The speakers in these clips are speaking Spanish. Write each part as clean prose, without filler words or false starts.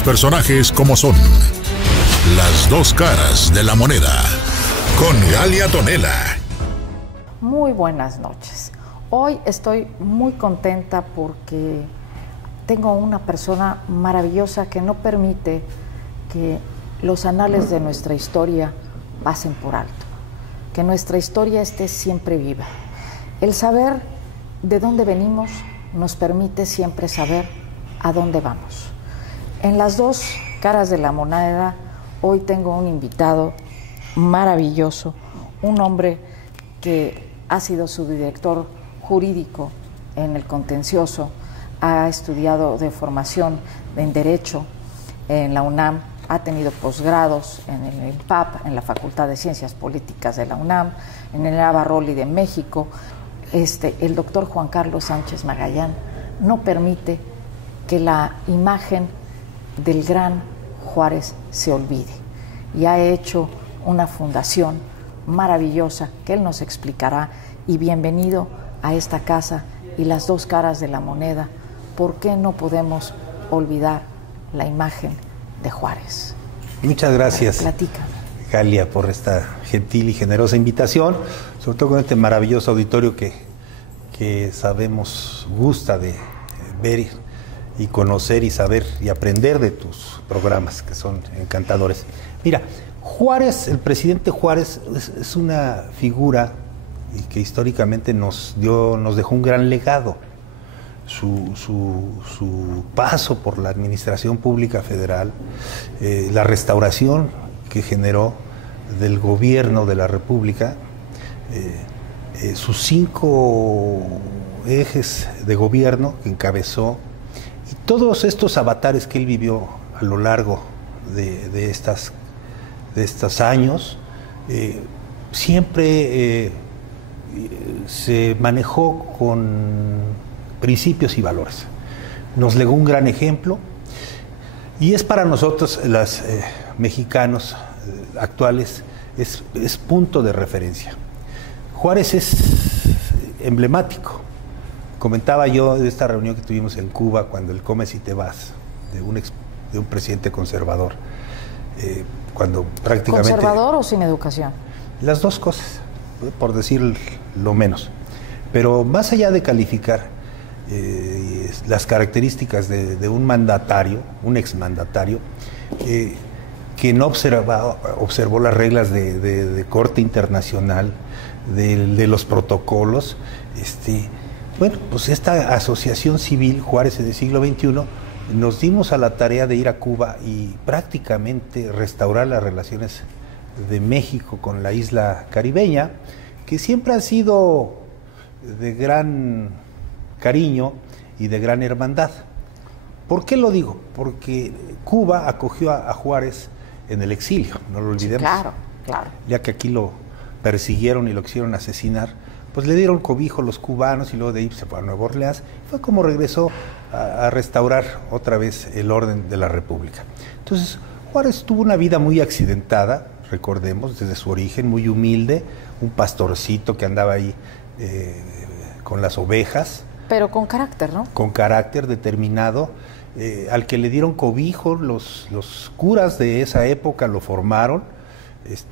los personajes como son. Las dos caras de la moneda. Con Galia Tonela. Muy buenas noches. Hoy estoy muy contenta porque tengo una persona maravillosa que no permite que los anales de nuestra historia pasen por alto, que nuestra historia esté siempre viva. El saber de dónde venimos nos permite siempre saber a dónde vamos. En las dos caras de la moneda, hoy tengo un invitado maravilloso, un hombre que ha sido subdirector jurídico en el contencioso, ha estudiado de formación en Derecho en la UNAM, ha tenido posgrados en el IPAP, en la Facultad de Ciencias Políticas de la UNAM, en el Navarroli de México. El doctor Juan Carlos Sánchez Magallán no permite que la imagen del gran Juárez se olvide y ha hecho una fundación maravillosa que él nos explicará. Y bienvenido a esta casa y las dos caras de la moneda. ¿Por qué no podemos olvidar la imagen de Juárez? Muchas gracias, Platícame, Galia, por esta gentil y generosa invitación, sobre todo con este maravilloso auditorio que sabemos gusta de ver y conocer y saber y aprender de tus programas, que son encantadores. Mira, Juárez, el presidente Juárez es una figura y que históricamente nos dejó un gran legado. Su paso por la administración pública federal, la restauración que generó del gobierno de la República, sus 5 ejes de gobierno que encabezó, y todos estos avatares que él vivió a lo largo de estos años, siempre se manejó con principios y valores. Nos legó un gran ejemplo y es para nosotros, los mexicanos actuales, es punto de referencia. Juárez es emblemático. Comentaba yo de esta reunión que tuvimos en Cuba cuando el comes y te vas, de un presidente conservador, cuando prácticamente... ¿Conservador o sin educación? Las dos cosas, por decir lo menos. Pero más allá de calificar las características de un mandatario, un exmandatario, que no observó las reglas de corte internacional, de los protocolos, bueno, pues esta asociación civil, Juárez en el siglo XXI, nos dimos a la tarea de ir a Cuba y prácticamente restaurar las relaciones de México con la isla caribeña, que siempre han sido de gran cariño y de gran hermandad. ¿Por qué lo digo? Porque Cuba acogió a Juárez en el exilio, no lo olvidemos. Sí, claro. Ya que aquí lo persiguieron y lo quisieron asesinar, pues le dieron cobijo los cubanos y luego de ahí se fue a Nueva Orleans. Fue como regresó a restaurar otra vez el orden de la República. Entonces, Juárez tuvo una vida muy accidentada, recordemos, desde su origen, muy humilde, un pastorcito que andaba ahí con las ovejas. Pero con carácter, ¿no? Con carácter determinado, al que le dieron cobijo, los curas de esa época lo formaron,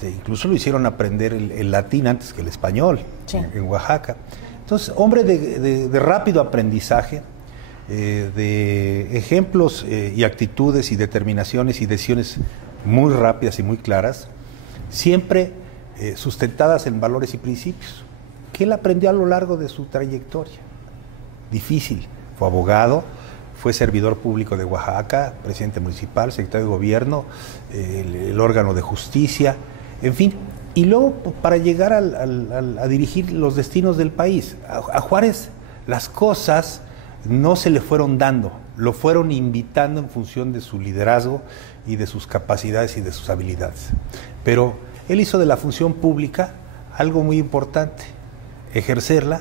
incluso lo hicieron aprender el latín antes que el español, sí, en Oaxaca. Entonces, hombre de rápido aprendizaje, de ejemplos y actitudes y determinaciones y decisiones muy rápidas y muy claras, siempre sustentadas en valores y principios, que él aprendió a lo largo de su trayectoria. Difícil, fue abogado, fue servidor público de Oaxaca, presidente municipal, secretario de gobierno, el órgano de justicia, en fin. Y luego para llegar a dirigir los destinos del país. A Juárez las cosas no se le fueron dando, lo fueron invitando en función de su liderazgo y de sus capacidades y de sus habilidades. Pero él hizo de la función pública algo muy importante, ejercerla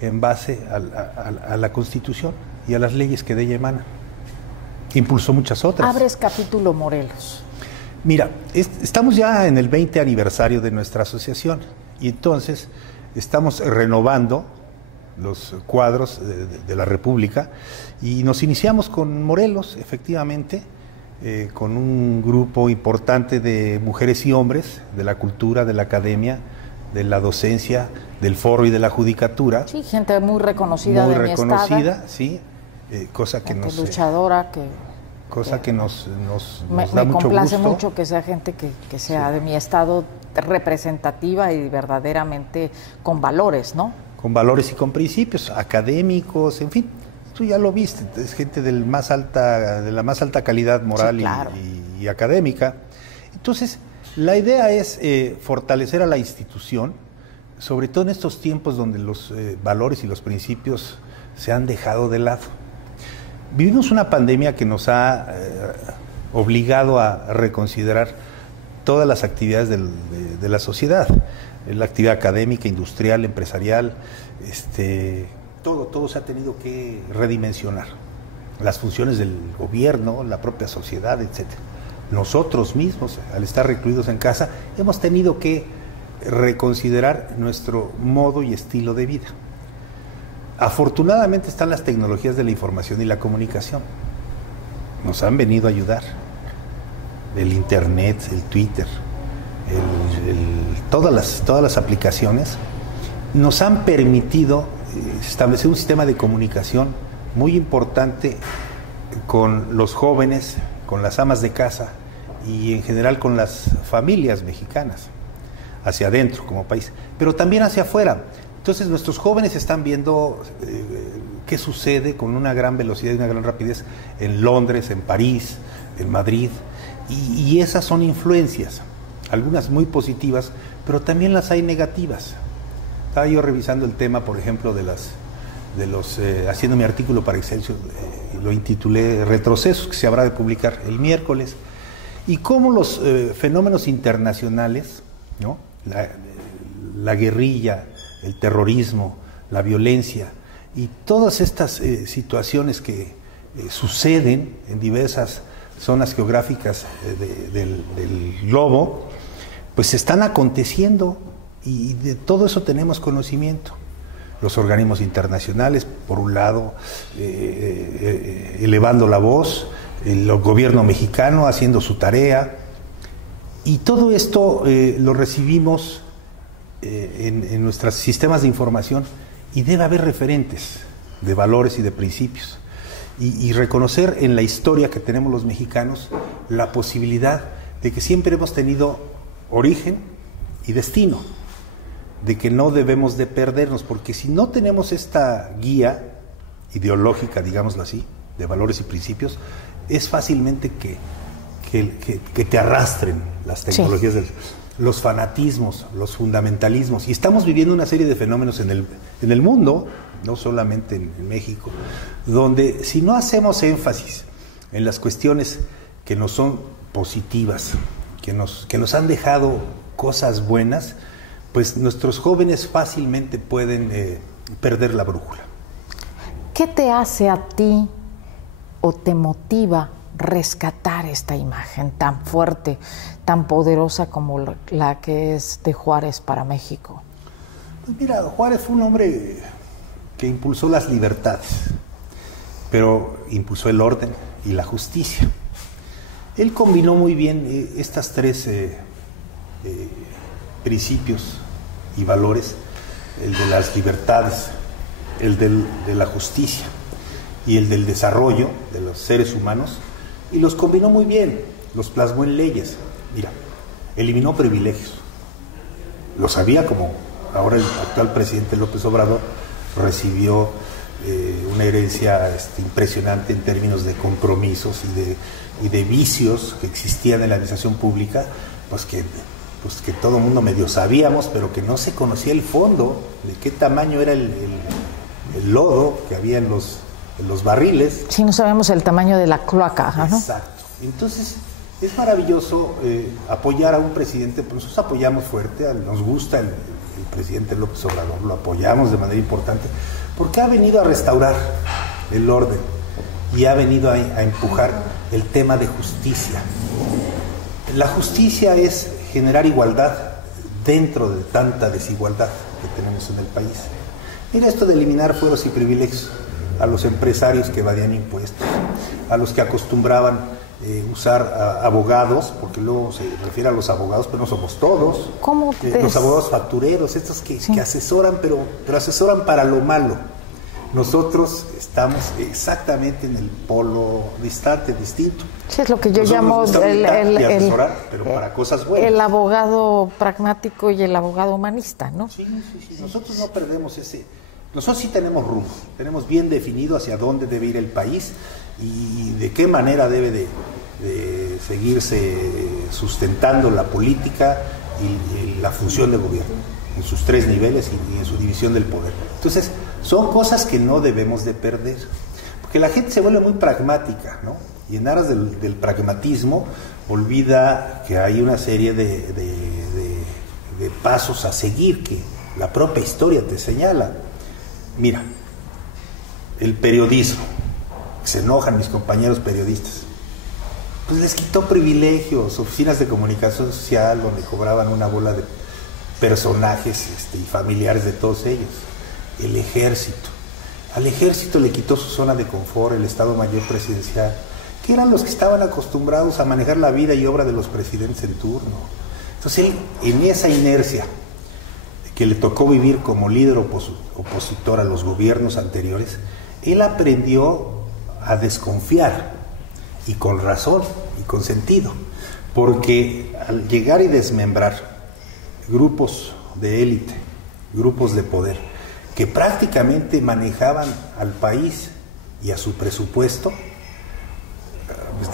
en base a la Constitución y a las leyes que de ella emanan. Impulsó muchas otras. Abres capítulo Morelos. Mira, estamos ya en el 20 aniversario de nuestra asociación y entonces estamos renovando los cuadros de la República y nos iniciamos con Morelos, efectivamente, con un grupo importante de mujeres y hombres, de la cultura, de la academia, de la docencia, del foro y de la judicatura. Sí, gente muy reconocida muy de mi estado. Muy reconocida, sí, cosa que nos... luchadora, cosa que nos da mucho gusto. Me complace mucho que sea gente que sea de mi estado, representativa y verdaderamente con valores, ¿no? Con valores y con principios académicos, en fin, tú ya lo viste, es gente de la más alta calidad moral, sí, claro, y académica. Entonces, la idea es fortalecer a la institución, sobre todo en estos tiempos donde los valores y los principios se han dejado de lado. Vivimos una pandemia que nos ha obligado a reconsiderar todas las actividades de la sociedad, la actividad académica, industrial, empresarial, todo se ha tenido que redimensionar. Las funciones del gobierno, la propia sociedad, etcétera. Nosotros mismos, al estar recluidos en casa, hemos tenido que reconsiderar nuestro modo y estilo de vida. Afortunadamente están las tecnologías de la información y la comunicación. Nos han venido a ayudar. El internet, el Twitter, todas las aplicaciones nos han permitido establecer un sistema de comunicación muy importante con los jóvenes, con las amas de casa y en general con las familias mexicanas, hacia adentro como país, pero también hacia afuera. Entonces nuestros jóvenes están viendo qué sucede con una gran velocidad y una gran rapidez en Londres, en París, en Madrid, y esas son influencias, algunas muy positivas, pero también las hay negativas. Estaba yo revisando el tema, por ejemplo, haciendo mi artículo para Excelsior, lo intitulé Retrocesos, que se habrá de publicar el miércoles, y cómo los fenómenos internacionales, ¿no? La guerrilla, el terrorismo, la violencia y todas estas situaciones que suceden en diversas zonas geográficas del globo, pues están aconteciendo y de todo eso tenemos conocimiento. Los organismos internacionales, por un lado, elevando la voz, el gobierno mexicano haciendo su tarea, y todo esto lo recibimos en nuestros sistemas de información, y debe haber referentes de valores y de principios, y reconocer en la historia que tenemos los mexicanos la posibilidad de que siempre hemos tenido origen y destino, de que no debemos de perdernos, porque si no tenemos esta guía ideológica, digámoslo así, de valores y principios, es fácilmente que te arrastren las tecnologías, sí, los fanatismos, los fundamentalismos, y estamos viviendo una serie de fenómenos en el mundo, no solamente en México, donde si no hacemos énfasis en las cuestiones que nos son positivas, que nos han dejado cosas buenas, pues nuestros jóvenes fácilmente pueden perder la brújula. ¿Qué te hace a ti o te motiva rescatar esta imagen tan fuerte, tan poderosa como la que es de Juárez para México? Pues mira, Juárez fue un hombre que impulsó las libertades, pero impulsó el orden y la justicia. Él combinó muy bien estas tres principios y valores, el de las libertades, el de la justicia y el del desarrollo de los seres humanos, y los combinó muy bien, los plasmó en leyes. Mira, eliminó privilegios, lo sabía, como ahora el actual presidente López Obrador recibió una herencia impresionante en términos de compromisos y de vicios que existían en la administración pública, pues que todo el mundo medio sabíamos, pero que no se conocía el fondo de qué tamaño era el lodo que había en los barriles. Sí, no sabemos el tamaño de la cloaca, ¿no? Exacto. Entonces, es maravilloso apoyar a un presidente, pues nosotros apoyamos fuerte, nos gusta el presidente López Obrador, lo apoyamos de manera importante, porque ha venido a restaurar el orden y ha venido a empujar el tema de justicia. La justicia es generar igualdad dentro de tanta desigualdad que tenemos en el país. Mira esto de eliminar fueros y privilegios a los empresarios que evadían impuestos, a los que acostumbraban usar abogados, porque luego se refiere a los abogados, pero no somos todos. ¿Cómo los abogados factureros, estos que asesoran, pero asesoran para lo malo. Nosotros estamos exactamente en el polo distante, distinto. Sí, es lo que yo llamo pero para cosas buenas. El abogado pragmático y el abogado humanista, ¿no? Sí. Nosotros no perdemos ese. Nosotros sí tenemos rumbo, tenemos bien definido hacia dónde debe ir el país y de qué manera debe de seguirse sustentando la política y la función de gobierno en sus 3 niveles y en su división del poder. Entonces, son cosas que no debemos de perder, porque la gente se vuelve muy pragmática, ¿no? Y en aras del pragmatismo olvida que hay una serie de pasos a seguir que la propia historia te señala. Mira, el periodismo, se enojan mis compañeros periodistas, pues les quitó privilegios, oficinas de comunicación social donde cobraban una bola de personajes y familiares de todos ellos. El ejército, al ejército le quitó su zona de confort, el Estado Mayor Presidencial, que eran los que estaban acostumbrados a manejar la vida y obra de los presidentes en turno. Entonces él, en esa inercia que le tocó vivir como líder opositor a los gobiernos anteriores, él aprendió a desconfiar, y con razón y con sentido, porque al llegar y desmembrar grupos de élite, grupos de poder, que prácticamente manejaban al país y a su presupuesto,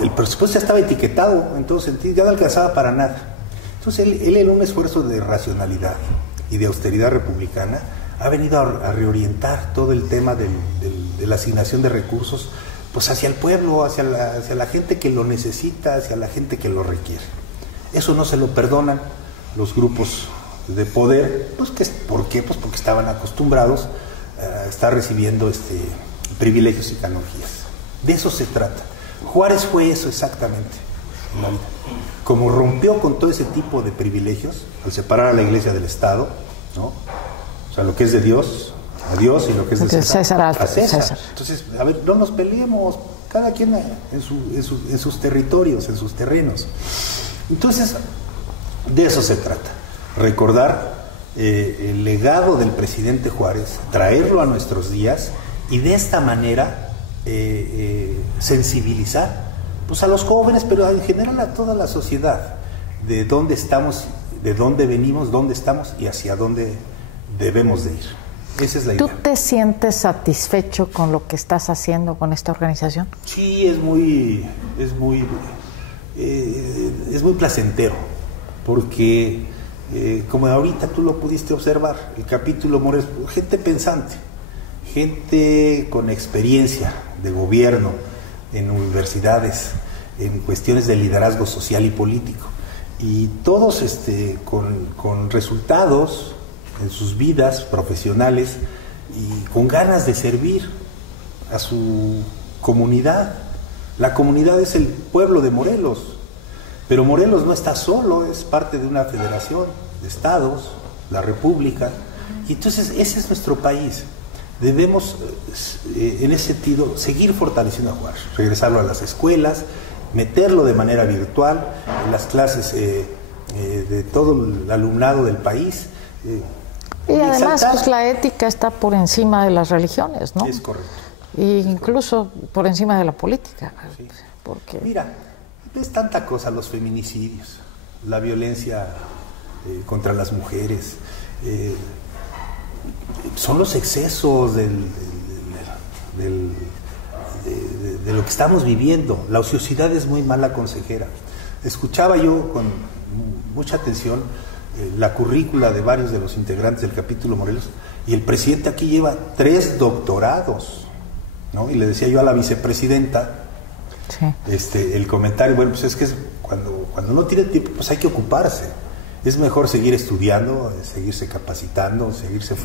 el presupuesto ya estaba etiquetado en todo sentido, ya no alcanzaba para nada. Entonces él en un esfuerzo de racionalidad y de austeridad republicana ha venido a reorientar todo el tema de la asignación de recursos pues hacia el pueblo, hacia la gente que lo necesita, hacia la gente que lo requiere. Eso no se lo perdonan los grupos de poder, pues ¿por qué? Pues porque estaban acostumbrados a estar recibiendo privilegios y canonjías. De eso se trata. Juárez fue eso exactamente en la vida. Como rompió con todo ese tipo de privilegios, al separar a la iglesia del Estado, ¿no? O sea, lo que es de Dios, a Dios, y lo que es de César, a César. Entonces, a ver, no nos peleemos, cada quien en sus territorios, en sus terrenos. Entonces, de eso se trata. Recordar el legado del presidente Juárez, traerlo a nuestros días y de esta manera sensibilizar pues a los jóvenes, pero en general a toda la sociedad, de dónde estamos, de dónde venimos, dónde estamos y hacia dónde debemos de ir. Esa es la idea. ¿Tú te sientes satisfecho con lo que estás haciendo con esta organización? Sí, es muy placentero, porque como ahorita tú lo pudiste observar, el capítulo Morelos, gente pensante, gente con experiencia de gobierno en universidades, en cuestiones de liderazgo social y político, y todos con resultados en sus vidas profesionales y con ganas de servir a su comunidad. La comunidad es el pueblo de Morelos, pero Morelos no está solo, es parte de una federación de estados, la república, y entonces ese es nuestro país. Debemos, en ese sentido, seguir fortaleciendo a Juárez, regresarlo a las escuelas, meterlo de manera virtual en las clases de todo el alumnado del país. Y además, pues la ética está por encima de las religiones, ¿no? Es correcto. Y incluso por encima de la política. Sí. Porque... Mira, es tanta cosa, los feminicidios, la violencia contra las mujeres, son los excesos de lo que estamos viviendo. La ociosidad es muy mala consejera. Escuchaba yo con mucha atención la currícula de varios de los integrantes del capítulo Morelos, y el presidente aquí lleva 3 doctorados, ¿no? Y le decía yo a la vicepresidenta, sí, el comentario, bueno, pues es que cuando no tiene tiempo, pues hay que ocuparse. Es mejor seguir estudiando, seguirse capacitando, seguirse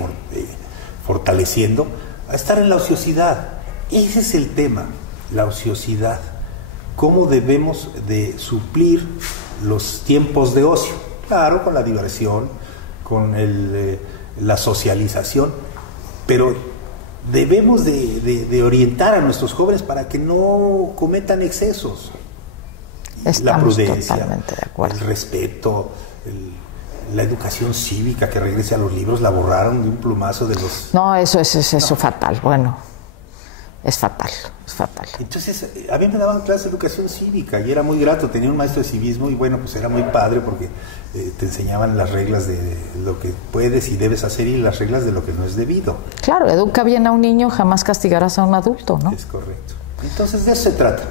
fortaleciendo, a estar en la ociosidad. Ese es el tema, la ociosidad. ¿Cómo debemos de suplir los tiempos de ocio? Claro, con la diversión, con la socialización, pero debemos de orientar a nuestros jóvenes para que no cometan excesos. la prudencia, totalmente de acuerdo. El respeto, la educación cívica, que regrese a los libros, la borraron de un plumazo de los... No, eso es fatal, bueno, es fatal. Entonces, a mí me daban clases de educación cívica y era muy grato, tenía un maestro de civismo y bueno, pues era muy padre porque te enseñaban las reglas de lo que puedes y debes hacer y las reglas de lo que no es debido. Claro, educa bien a un niño, jamás castigarás a un adulto, ¿no? Es correcto. Entonces de eso se trata,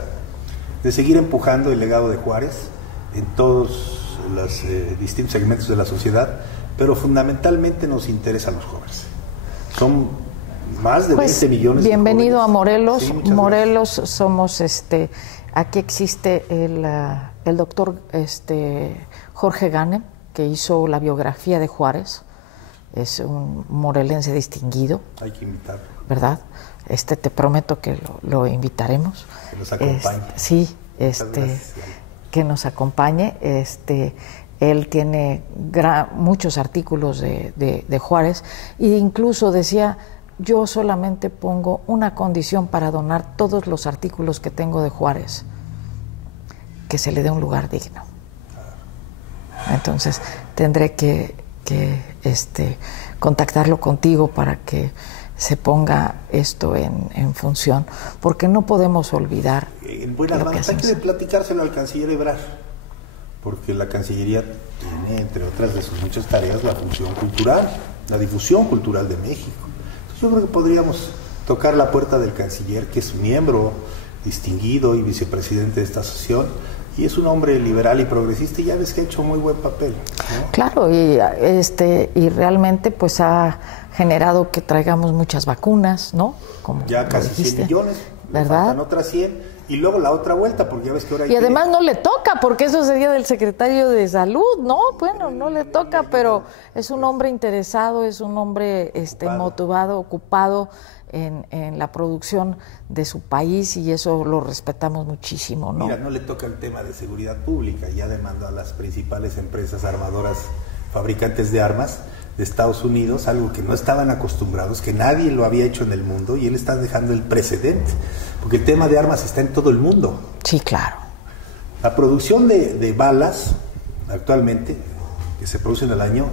de seguir empujando el legado de Juárez en todos los distintos segmentos de la sociedad, pero fundamentalmente nos interesan los jóvenes. Son más de 20 millones de jóvenes. Bienvenido a Morelos. Sí, Morelos gracias. Somos, aquí existe el doctor Jorge Ganem, que hizo la biografía de Juárez. Es un morelense distinguido. Hay que invitarlo. ¿Verdad? Te prometo que lo invitaremos. Que nos acompañe. Sí, que nos acompañe. Él tiene muchos artículos de Juárez e incluso decía, yo solamente pongo una condición para donar todos los artículos que tengo de Juárez, que se le dé un lugar digno. Entonces tendré que contactarlo contigo para que se ponga esto en función, porque no podemos olvidar. En buenas manos hay que platicárselo al canciller Ebrard, porque la Cancillería tiene, entre otras de sus muchas tareas, la función cultural, la difusión cultural de México. Entonces yo creo que podríamos tocar la puerta del canciller, que es miembro distinguido y vicepresidente de esta asociación, y es un hombre liberal y progresista, y ya ves que ha hecho muy buen papel, ¿no? Claro, y realmente pues ha generado que traigamos muchas vacunas, ¿no? Como ya casi 100 millones, ¿verdad? Faltan otras 100, y luego la otra vuelta, porque ya ves que ahora... Y además no le toca, porque eso sería del secretario de Salud, ¿no? Bueno, no le toca, pero es un hombre interesado, es un hombre motivado, ocupado en la producción de su país, y eso lo respetamos muchísimo, ¿no? Mira, no le toca el tema de seguridad pública, ya demandó a las principales empresas armadoras, fabricantes de armas de Estados Unidos, algo que no estaban acostumbrados, que nadie lo había hecho en el mundo, y él está dejando el precedente, porque el tema de armas está en todo el mundo. Sí, claro. La producción de balas, actualmente, que se producen al año,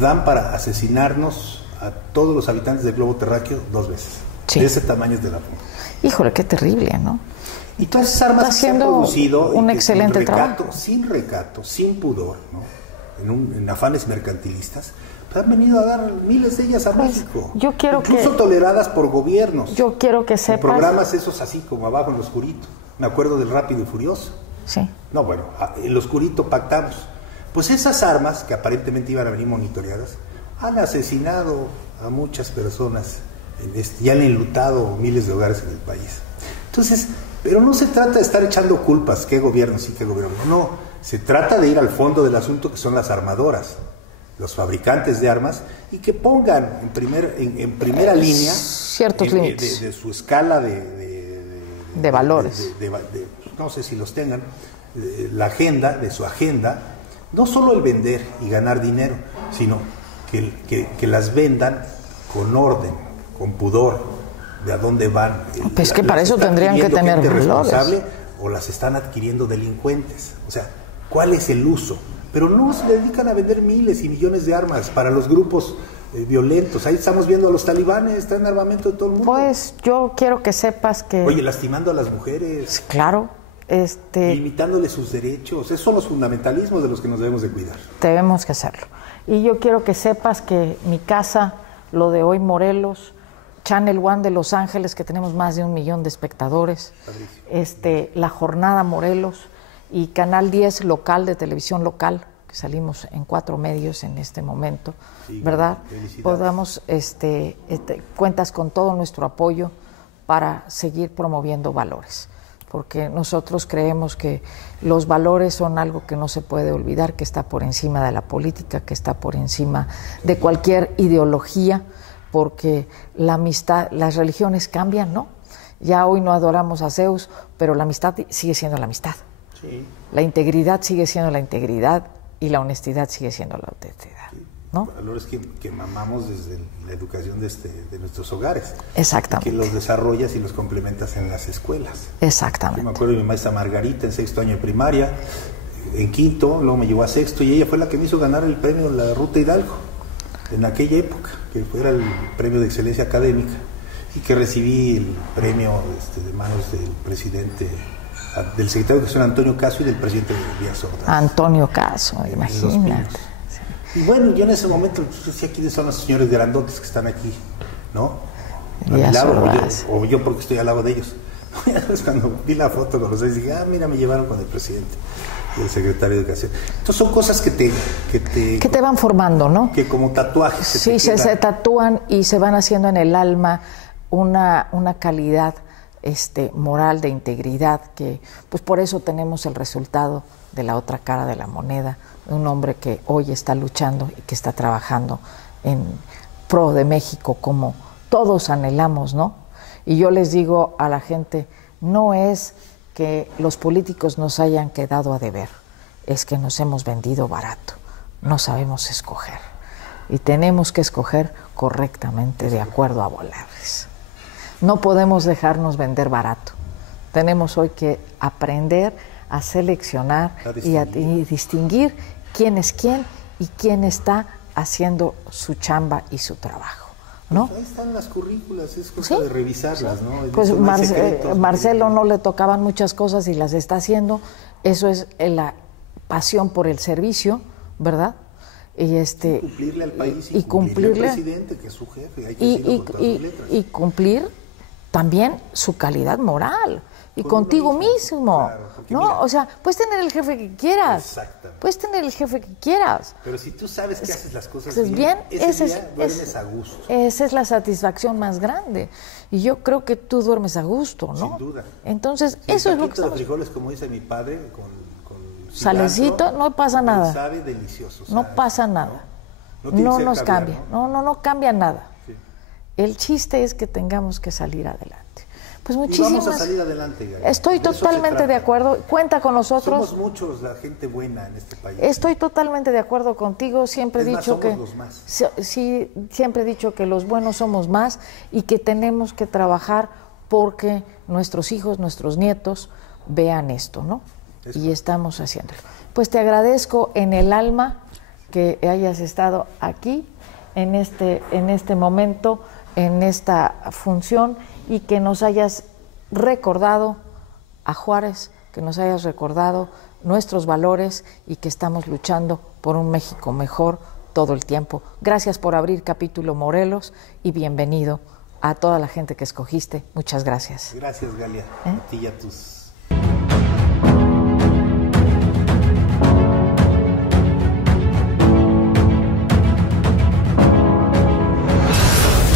dan para asesinarnos a todos los habitantes del globo terráqueo 2 veces. Sí. De ese tamaño es de la punta. Híjole, qué terrible, ¿no? Y todas esas armas que se han producido un excelente trabajo. Sin recato, sin pudor, ¿no? En afanes mercantilistas, pues han venido a dar miles de ellas a México. Yo quiero incluso toleradas por gobiernos. Yo quiero que sepas. Programas esos así como abajo en lo oscurito. Me acuerdo del Rápido y Furioso. Sí. No, bueno, en lo oscurito pactamos. Pues esas armas, que aparentemente iban a venir monitoreadas, han asesinado a muchas personas y han enlutado miles de hogares en el país. Entonces, pero no se trata de estar echando culpas, qué gobierno sí, qué gobierno no. Se trata de ir al fondo del asunto, que son las armadoras, los fabricantes de armas, y que pongan en primera línea ciertos límites de su escala de valores. No sé si los tengan, de su agenda, no solo el vender y ganar dinero, sino que las vendan con orden, con pudor, de a dónde van. Pues que para eso tendrían que tener valores. O las están adquiriendo delincuentes. O sea, ¿cuál es el uso? Pero no se dedican a vender miles y millones de armas para los grupos violentos. Ahí estamos viendo a los talibanes, traen armamento de todo el mundo. Pues yo quiero que sepas que... Oye, lastimando a las mujeres. Claro. Limitándoles sus derechos. Esos son los fundamentalismos de los que nos debemos de cuidar. Debemos que hacerlo. Y yo quiero que sepas que mi casa, lo de Hoy Morelos, Channel One de Los Ángeles, que tenemos más de 1 millón de espectadores, La Jornada Morelos y Canal 10 local, de televisión local, que salimos en 4 medios en este momento, sí, ¿verdad? Podamos, cuentas con todo nuestro apoyo para seguir promoviendo valores, porque nosotros creemos que los valores son algo que no se puede olvidar, que está por encima de la política, que está por encima de cualquier ideología, porque la amistad, las religiones cambian, ¿no? Ya hoy no adoramos a Zeus, pero la amistad sigue siendo la amistad. Sí. La integridad sigue siendo la integridad y la honestidad sigue siendo la honestidad, ¿no? Valores que mamamos desde la educación de nuestros hogares. Exactamente. Que los desarrollas y los complementas en las escuelas. Exactamente. Yo me acuerdo de mi maestra Margarita en 6º año de primaria, en 5º, luego me llevó a 6º y ella fue la que me hizo ganar el premio de la Ruta Hidalgo en aquella época, que fuera el premio de excelencia académica, y que recibí el premio de manos del presidente, del secretario de Educación Antonio Caso y del presidente Díaz Ordaz. Antonio Caso, imagínate. Sí. Y bueno, yo en ese momento decía, ¿quiénes son los señores grandotes que están aquí? ¿No? A mi lado, o yo porque estoy al lado de ellos. Cuando vi la foto con los seis dije, mira, me llevaron con el presidente y el secretario de Educación. Entonces son cosas que te van formando, ¿no? Que como tatuajes sí, se tatúan y se van haciendo en el alma una calidad moral, de integridad, que pues por eso tenemos el resultado de la otra cara de la moneda, de un hombre que hoy está luchando y que está trabajando en pro de México como todos anhelamos, ¿no? Y yo les digo a la gente, no es que los políticos nos hayan quedado a deber, es que nos hemos vendido barato, no sabemos escoger y tenemos que escoger correctamente de acuerdo a valores. No podemos dejarnos vender barato, tenemos hoy que aprender a seleccionar y distinguir quién es quién y quién está haciendo su chamba y su trabajo, ¿no? Ahí están las currículas, es cosa de revisarlas, ¿no? Pues Marcelo no le tocaban muchas cosas y las está haciendo, eso es la pasión por el servicio, ¿verdad? Y cumplirle al país y cumplirle al presidente, que es su jefe, hay que decirlo con todas sus letras. Y cumplir también su calidad moral. Y contigo mismo, claro, ¿no? Mira, o sea, puedes tener el jefe que quieras. Exactamente. Puedes tener el jefe que quieras. Pero si tú sabes que haces las cosas bien, ese día duermes a gusto. Esa es la satisfacción más grande. Y yo creo que tú duermes a gusto, ¿no? Sin duda. Entonces, eso es lo que estamos... de frijoles, como dice mi padre, con salecito, no pasa nada. Sabe delicioso. No pasa nada. No nos cambia. No cambia nada. Sí. El chiste es que tengamos que salir adelante. Pues muchísimas. Y vamos a salir adelante, Gaby. Estoy totalmente de acuerdo. Cuenta con nosotros. Somos muchos la gente buena en este país. Estoy totalmente de acuerdo contigo. Siempre he dicho que los más. Sí, siempre he dicho que los buenos somos más y que tenemos que trabajar porque nuestros hijos, nuestros nietos vean esto, ¿no? Y estamos haciéndolo. Pues te agradezco en el alma que hayas estado aquí en este momento, en esta función, y que nos hayas recordado a Juárez, que nos hayas recordado nuestros valores y que estamos luchando por un México mejor todo el tiempo. Gracias por abrir capítulo Morelos y bienvenido a toda la gente que escogiste. Muchas gracias. Gracias, Galia. A ti y a tus...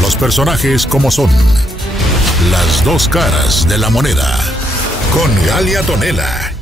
Los personajes como son. Las dos caras de la moneda. Con Galia Tonela.